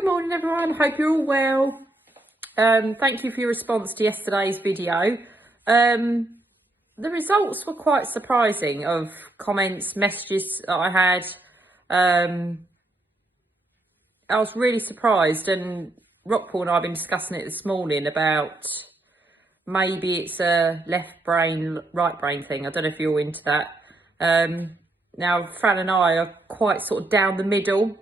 Good morning everyone, hope you're all well. Thank you for your response to yesterday's video. The results were quite surprising of comments, messages that I had. I was really surprised, and Rockpool and I have been discussing it this morning about maybe it's a left brain, right brain thing. I don't know if you're into that. Now, Fran and I are quite sort of down the middle,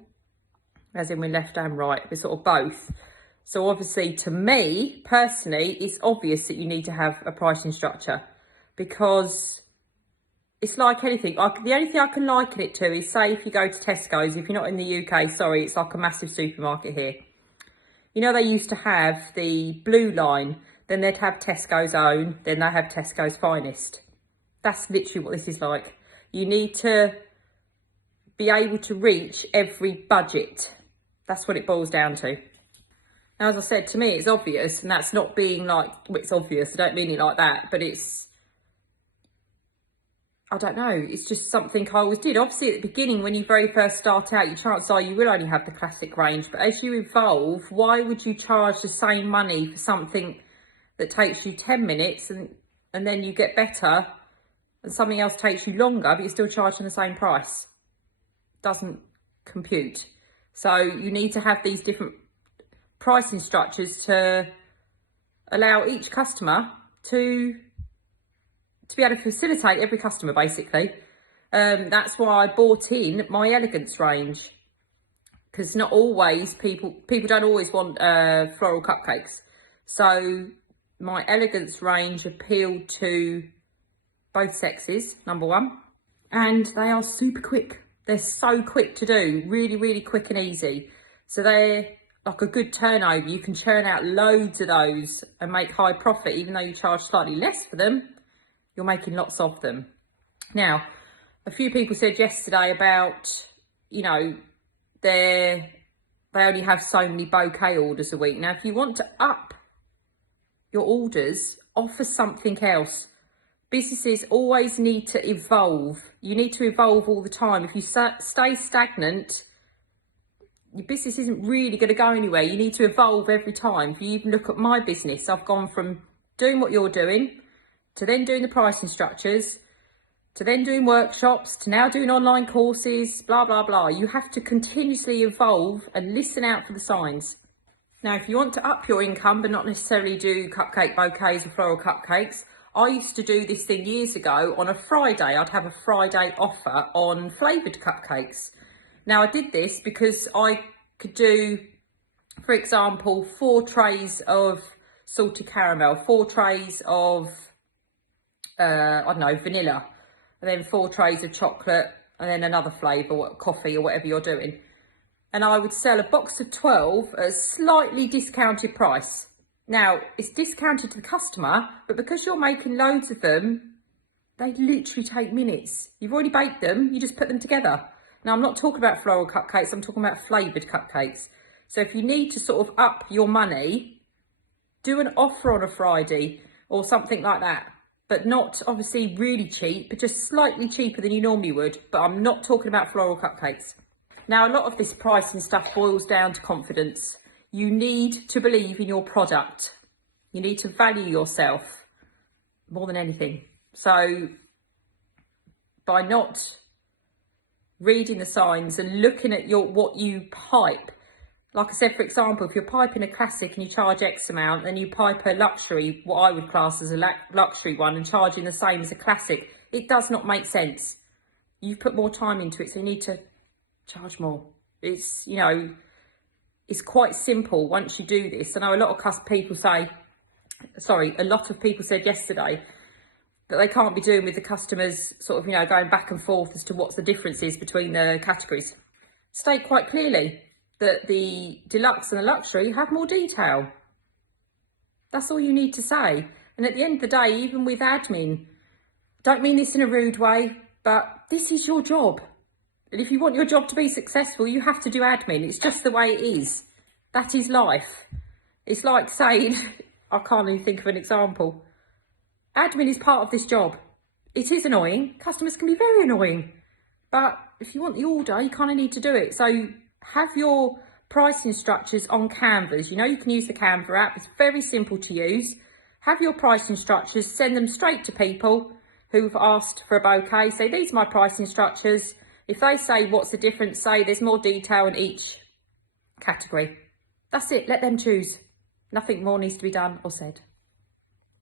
as in we're left and right, we're sort of both. So obviously to me, personally, it's obvious that you need to have a pricing structure, because it's like anything. The only thing I can liken it to is, say if you go to Tesco's, if you're not in the UK, sorry, it's like a massive supermarket here. You know, they used to have the blue line, then they'd have Tesco's own, then they have Tesco's finest. That's literally what this is like. You need to be able to reach every budget. That's what it boils down to. Now, as I said, to me, it's obvious, and that's not being like, well, it's obvious, I don't mean it like that, but it's, I don't know, it's just something I always did. Obviously, at the beginning, when you very first start out, your chances are you will only have the classic range, but as you evolve, why would you charge the same money for something that takes you 10 minutes and then you get better, and something else takes you longer, but you're still charging the same price? Doesn't compute. So you need to have these different pricing structures to allow each customer to be able to facilitate every customer, basically. That's why I bought in my elegance range, because not always people don't always want floral cupcakes. So my elegance range appealed to both sexes, number one, and they are super quick. They're so quick to do, really, really quick and easy. So they're like a good turnover. You can churn out loads of those and make high profit, even though you charge slightly less for them, you're making lots of them. Now, a few people said yesterday about, you know, they only have so many bouquet orders a week. Now, if you want to up your orders, offer something else. Businesses always need to evolve. You need to evolve all the time. If you stay stagnant, your business isn't really going to go anywhere. You need to evolve every time. If you even look at my business, I've gone from doing what you're doing to then doing the pricing structures, to then doing workshops, to now doing online courses, blah, blah, blah. You have to continuously evolve and listen out for the signs. Now, if you want to up your income, but not necessarily do cupcake bouquets or floral cupcakes, I used to do this thing years ago. On a Friday, I'd have a Friday offer on flavoured cupcakes. Now, I did this because I could do, for example, 4 trays of salted caramel, 4 trays of, I don't know, vanilla, and then 4 trays of chocolate, and then another flavour, coffee or whatever you're doing. And I would sell a box of 12 at a slightly discounted price. Now, it's discounted to the customer, but because you're making loads of them, they literally take minutes. You've already baked them, you just put them together. Now, I'm not talking about floral cupcakes, I'm talking about flavoured cupcakes. So if you need to sort of up your money, do an offer on a Friday or something like that. But not obviously really cheap, but just slightly cheaper than you normally would. But I'm not talking about floral cupcakes. Now, a lot of this pricing stuff boils down to confidence. You need to believe in your product. You need to value yourself more than anything. So by not reading the signs and looking at what you pipe, like I said, for example, if you're piping a classic and you charge X amount, then you pipe a luxury, what I would class as a luxury one, and charging the same as a classic, it does not make sense. You've put more time into it, so you need to charge more. It's, you know, it's quite simple once you do this. I know a lot of people say, a lot of people said yesterday that they can't be doing with the customers sort of, you know, going back and forth as to what's the differences between the categories. State quite clearly that the deluxe and the luxury have more detail. That's all you need to say. And at the end of the day, even with admin, don't mean this in a rude way, but this is your job. And if you want your job to be successful, you have to do admin. It's just the way it is. That is life. It's like saying, I can't even think of an example. Admin is part of this job. It is annoying. Customers can be very annoying. But if you want the order, you kind of need to do it. So have your pricing structures on Canvas. You know, you can use the Canva app. It's very simple to use. Have your pricing structures, send them straight to people who've asked for a bouquet. Say, these are my pricing structures. If they say, what's the difference, say there's more detail in each category. That's it, let them choose. Nothing more needs to be done or said.